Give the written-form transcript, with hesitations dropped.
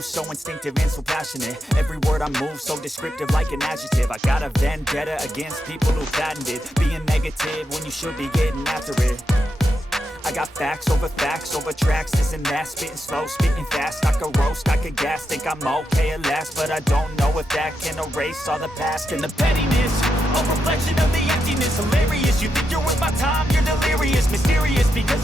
So instinctive and so passionate. Every word I move so descriptive like an adjective. I got a vendetta against people who patented being negative when you should be getting after it. I got facts over tracks, this and that. Spitting slow, spitting fast. I could roast, I could gas. Think I'm okay at last, but I don't know if that can erase all the past. And the pettiness, a reflection of the emptiness. Hilarious, you think you're worth my time, you're delirious. Mysterious, because